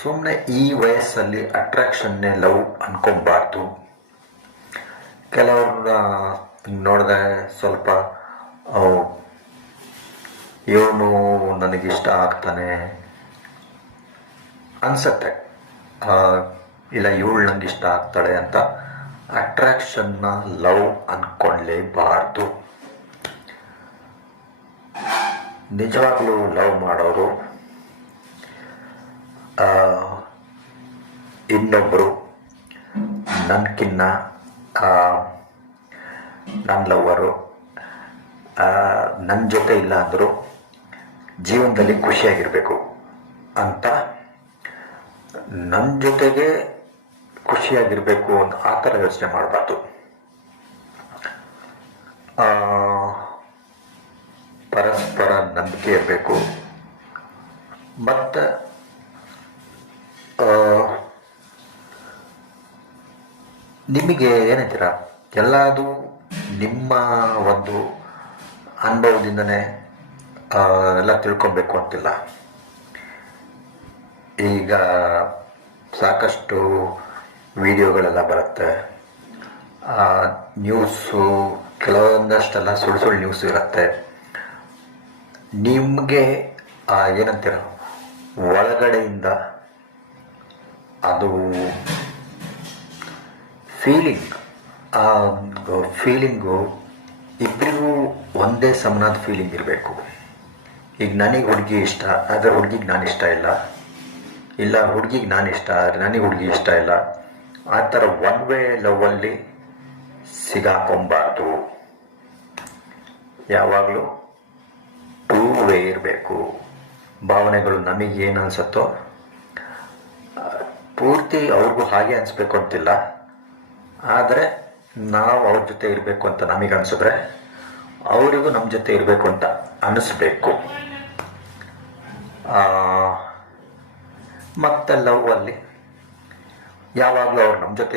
ಸುಮ್ಮನೆ ಈ ವಯಸ್ಸಲ್ಲಿ ಅಟ್ರಾಕ್ಷನ್ನೇ ಲವ್ ಅನ್ಕೊಬಾರ್ದು. ಕೆಲವ್ರನ್ನ ನೋಡಿದೆ ಸ್ವಲ್ಪ ಇವನು ನನಗಿಷ್ಟ ಆಗ್ತಾನೆ ಅನ್ಸತ್ತೆ, ಇಲ್ಲ ಇವಳು ನನಗೆ ಇಷ್ಟ ಆಗ್ತಾಳೆ ಅಂತ ಅಟ್ರಾಕ್ಷನ್ನ ಲವ್ ಅಂದ್ಕೊಳ್ಳೇಬಾರ್ದು. ನಿಜವಾಗ್ಲೂ ಲವ್ ಮಾಡೋರು ಇನ್ನೊಬ್ಬರು ನನ್ಕಿನ್ನ ನನ್ನ ಲವ್ವರು ನನ್ನ ಜೊತೆ ಇಲ್ಲ ಅಂದರೂ ಜೀವನದಲ್ಲಿ ಖುಷಿಯಾಗಿರಬೇಕು ಅಂತ, ನನ್ನ ಜೊತೆಗೆ ಖುಷಿಯಾಗಿರಬೇಕು ಅಂತ ಆ ಥರ ಯೋಚನೆ ಮಾಡಬಾರ್ದು. ಪರಸ್ಪರ ನಂಬಿಕೆ ಇರಬೇಕು. ಮತ್ತು ನಿಮಗೆ ಏನಂತೀರ, ಎಲ್ಲದು ನಿಮ್ಮ ಒಂದು ಅನುಭವದಿಂದನೇ ಎಲ್ಲ ತಿಳ್ಕೊಬೇಕು ಅಂತಿಲ್ಲ. ಈಗ ಸಾಕಷ್ಟು ವಿಡಿಯೋಗಳೆಲ್ಲ ಬರುತ್ತೆ, ನ್ಯೂಸು ಕೆಲವೊಂದಷ್ಟೆಲ್ಲ ಸುಳ್ಳು ಸುಳ್ಳು ನ್ಯೂಸ್ ಇರುತ್ತೆ. ನಿಮಗೆ ಏನಂತೀರ, ಒಳಗಡೆಯಿಂದ ಅದು ಫೀಲಿಂಗು ಇಬ್ಬರಿಗೂ ಒಂದೇ ಸಮನಾದ ಫೀಲಿಂಗ್ ಇರಬೇಕು. ಈಗ ನನಗೆ ಹುಡುಗಿ ಇಷ್ಟ ಆದರೆ ಹುಡುಗಿಗೆ ನಾನು ಇಷ್ಟ ಇಲ್ಲ ಹುಡುಗಿಗೆ ನಾನು ಇಷ್ಟ ಆದರೆ ನನಗೆ ಹುಡುಗಿ ಇಷ್ಟ ಇಲ್ಲ. ಆ ಥರ ಒನ್ ವೇ ಲವ್ವಲ್ಲಿ ಸಿಗಾಕೊಂಬಾರ್ದು. ಯಾವಾಗಲೂ ಟೂ ವೇ ಇರಬೇಕು. ಭಾವನೆಗಳು ನಮಗೇನು ಅನಿಸುತ್ತೋ ಪೂರ್ತಿ ಅವ್ರಿಗೂ ಹಾಗೆ ಅನಿಸ್ಬೇಕು ಅಂತಿಲ್ಲ, ಆದರೆ ನಾವು ಅವ್ರ ಜೊತೆ ಇರಬೇಕು ಅಂತ ನಮಗೆ ಅನಿಸಿದ್ರೆ ಅವರಿಗೂ ನಮ್ಮ ಜೊತೆ ಇರಬೇಕು ಅಂತ ಅನ್ನಿಸ್ಬೇಕು. ಮತ್ತು ಲವ್ವಲ್ಲಿ ಯಾವಾಗಲೂ ಅವ್ರು ನಮ್ಮ ಜೊತೆ